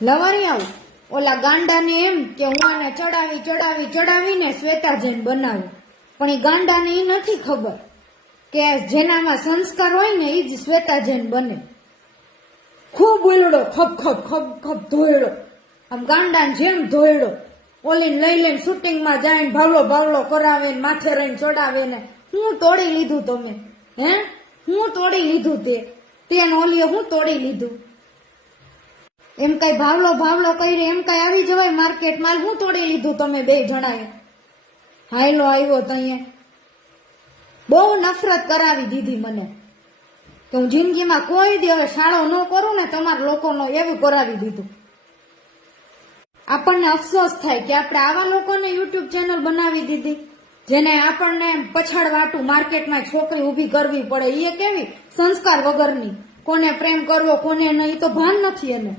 લવરિયાઓ ઓલા ગાંડાને એમ કે હું આને ચડાવીને શ્વેતા જૈન બનાવું, પણ એ ગાંડાને એ નથી ખબર કે જેનામાં સંસ્કાર હોય ને એ જ શ્વેતા જૈન બને. ખૂબ ઉલડો ખપ ખપ ખપ ખપ ધોયડો, આમ ગાંડાને જેમ ધોયડો, ઓલીને લઈ લઈને શૂટિંગમાં જાય ભાવલો કરાવે ને માથે રહીને ચડાવે ને. હું તોડી લીધું તમે? હે, હું તોડી લીધું? તે ઓલીએ હું તોડી લીધું? એમ કઈ ભાવલો કરી એમ કઈ આવી જવાય માર્કેટમાં? હું તોડી લીધું તમે બે જણાએ? હાયલો આવ્યો તઈએ બહુ નફરત કરાવી દીધી મને કે હું જિંદગીમાં કોઈ દી હવે શાળો ન કરું ને તમારા લોકોનો, એવું કરાવી દીધું. આપણને અફસોસ થાય કે આપણે આવા લોકોને યુટ્યુબ ચેનલ બનાવી દીધી જેને આપણને પછાડવાટું માર્કેટમાં છોકરી ઊભી કરવી પડે. એ કેવી સંસ્કાર વગરની, કોને પ્રેમ કરવો કોને નહીં તો ભાન નથી એને.